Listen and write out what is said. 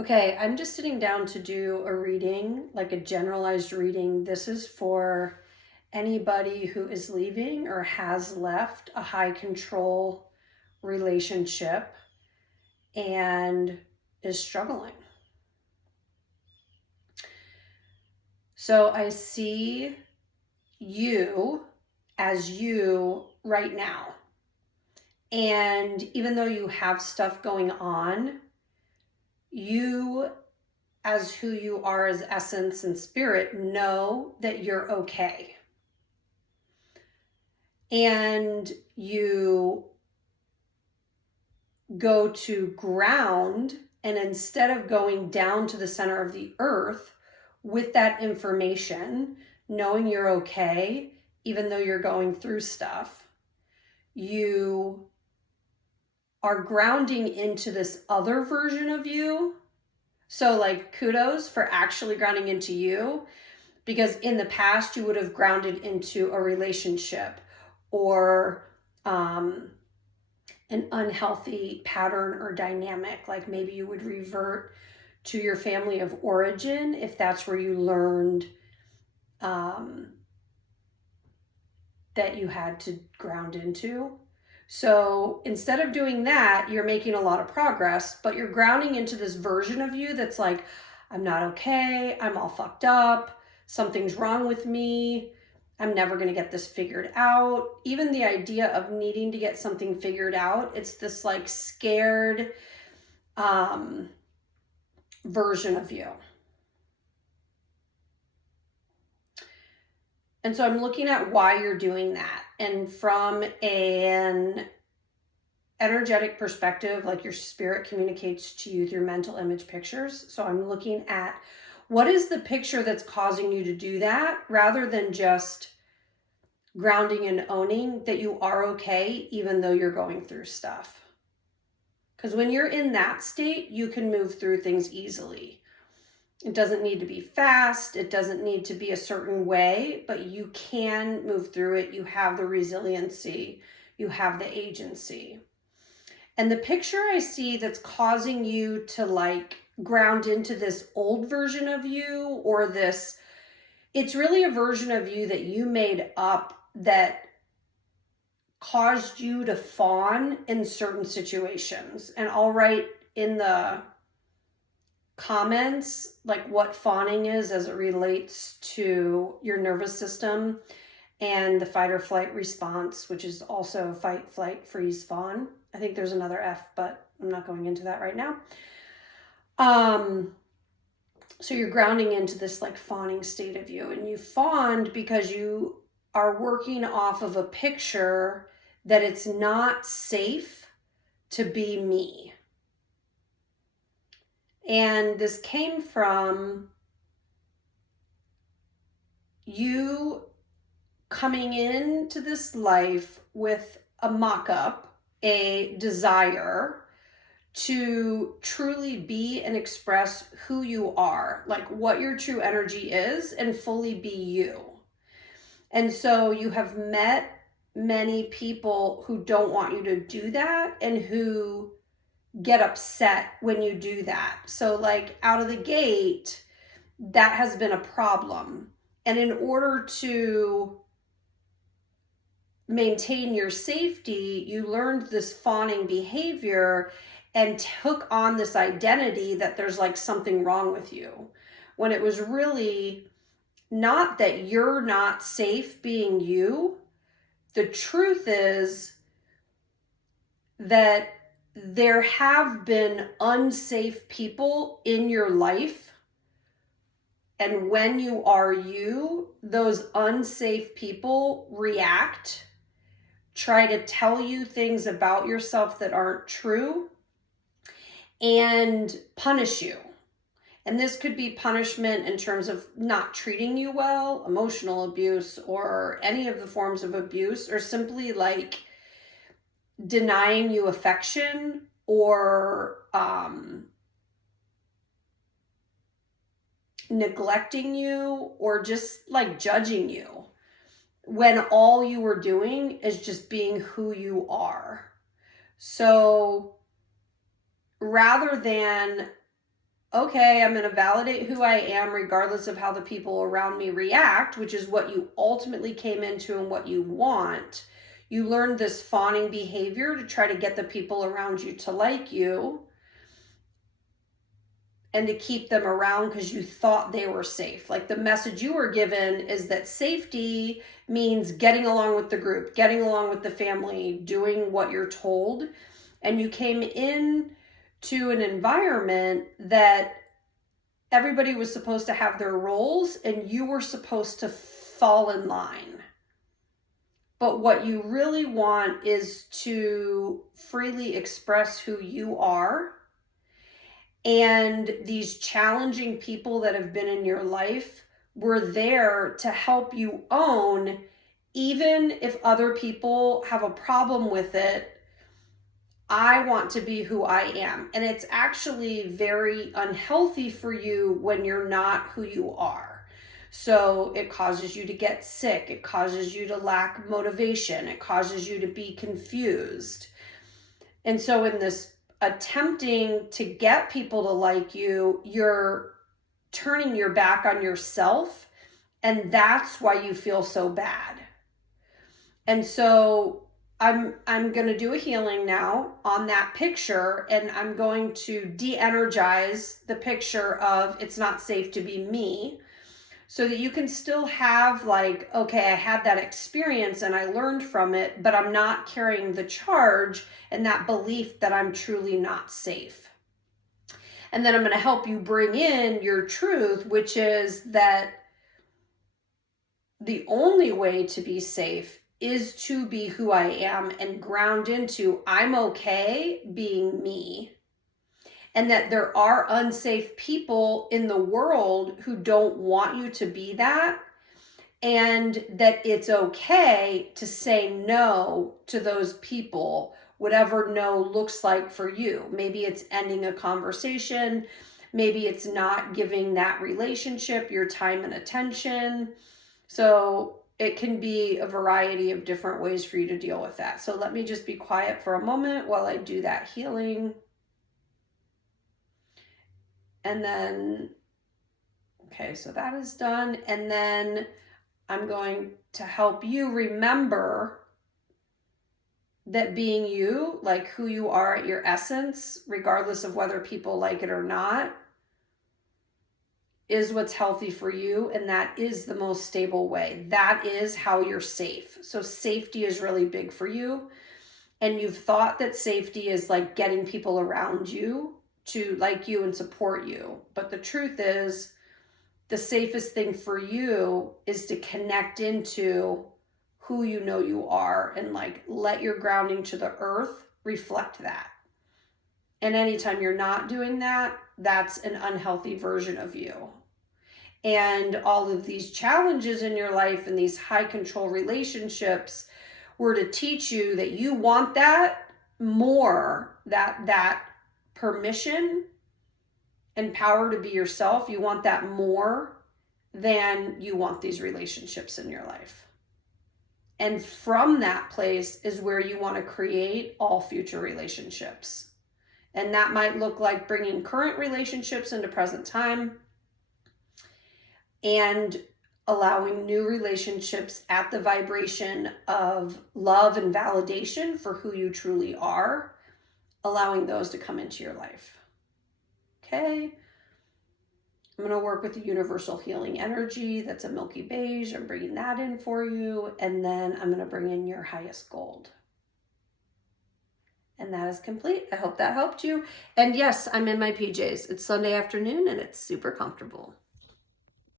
Okay, I'm just sitting down to do a reading, like a generalized reading. This is for anybody who is leaving or has left a high control relationship and is struggling. So I see you as you right now. And even though you have stuff going on, you as who you are as essence and spirit know that you're okay. And you go to ground, and instead of going down to the center of the earth with that information, knowing you're okay, even though you're going through stuff, you are grounding into this other version of you. So, like, kudos for actually grounding into you, because in the past you would have grounded into a relationship or an unhealthy pattern or dynamic. Like maybe you would revert to your family of origin if that's where you learned that you had to ground into. So instead of doing that, you're making a lot of progress, but you're grounding into this version of you that's like, I'm not okay, I'm all fucked up, something's wrong with me, I'm never going to get this figured out. Even the idea of needing to get something figured out, it's this like scared version of you. And so I'm looking at why you're doing that. And from an energetic perspective, like your spirit communicates to you through mental image pictures. So I'm looking at what is the picture that's causing you to do that, rather than just grounding and owning that you are okay, even though you're going through stuff. Because when you're in that state, you can move through things easily. It doesn't need to be fast. It doesn't need to be a certain way, but you can move through it. You have the resiliency. You have the agency. And the picture I see that's causing you to like ground into this old version of you, or this, it's really a version of you that you made up that caused you to fawn in certain situations. And I'll write in the comments like what fawning is as it relates to your nervous system and the fight or flight response, which is also fight, flight, freeze, fawn. I think there's another F, but I'm not going into that right now. So you're grounding into this like fawning state of you, and you fawned because you are working off of a picture that it's not safe to be me. And this came from you coming into this life with a mock-up, a desire to truly be and express who you are, like what your true energy is, and fully be you. And so you have met many people who don't want you to do that and who get upset when you do that. So like out of the gate, that has been a problem. And in order to maintain your safety, you learned this fawning behavior and took on this identity that there's like something wrong with you, when it was really not that you're not safe being you. The truth is that there have been unsafe people in your life. And when you are you, those unsafe people react, try to tell you things about yourself that aren't true, and punish you. And this could be punishment in terms of not treating you well, emotional abuse, or any of the forms of abuse, or simply like denying you affection, or neglecting you, or just like judging you, when all you were doing is just being who you are. So rather than okay, I'm going to validate who I am regardless of how the people around me react, which is what you ultimately came into and what you want. You learned this fawning behavior to try to get the people around you to like you and to keep them around because you thought they were safe. Like the message you were given is that safety means getting along with the group, getting along with the family, doing what you're told. And you came in to an environment that everybody was supposed to have their roles and you were supposed to fall in line. But what you really want is to freely express who you are. And these challenging people that have been in your life were there to help you own, even if other people have a problem with it. I want to be who I am. And it's actually very unhealthy for you when you're not who you are. So it causes you to get sick. It causes you to lack motivation. It causes you to be confused. And so in this attempting to get people to like you, you're turning your back on yourself. And that's why you feel so bad. And so I'm going to do a healing now on that picture, and I'm going to de-energize the picture of it's not safe to be me, so that you can still have like, okay, I had that experience and I learned from it, but I'm not carrying the charge and that belief that I'm truly not safe. And then I'm going to help you bring in your truth, which is that the only way to be safe is to be who I am and ground into I'm okay being me. And that there are unsafe people in the world who don't want you to be that. And that it's okay to say no to those people, whatever no looks like for you. Maybe it's ending a conversation. Maybe it's not giving that relationship your time and attention. So it can be a variety of different ways for you to deal with that. So let me just be quiet for a moment while I do that healing. And then, okay, so that is done. And then I'm going to help you remember that being you, like who you are at your essence, regardless of whether people like it or not, is what's healthy for you. And that is the most stable way. That is how you're safe. So safety is really big for you. And you've thought that safety is like getting people around you to like you and support you. But the truth is, the safest thing for you is to connect into who you know you are and like let your grounding to the earth reflect that. And anytime you're not doing that, that's an unhealthy version of you. And all of these challenges in your life and these high control relationships were to teach you that you want that more, that permission and power to be yourself. You want that more than you want these relationships in your life. And from that place is where you want to create all future relationships. And that might look like bringing current relationships into present time and allowing new relationships at the vibration of love and validation for who you truly are, allowing those to come into your life. Okay. I'm going to work with the universal healing energy. That's a milky beige. I'm bringing that in for you. And then I'm going to bring in your highest gold. And that is complete. I hope that helped you. And yes, I'm in my PJs. It's Sunday afternoon and it's super comfortable.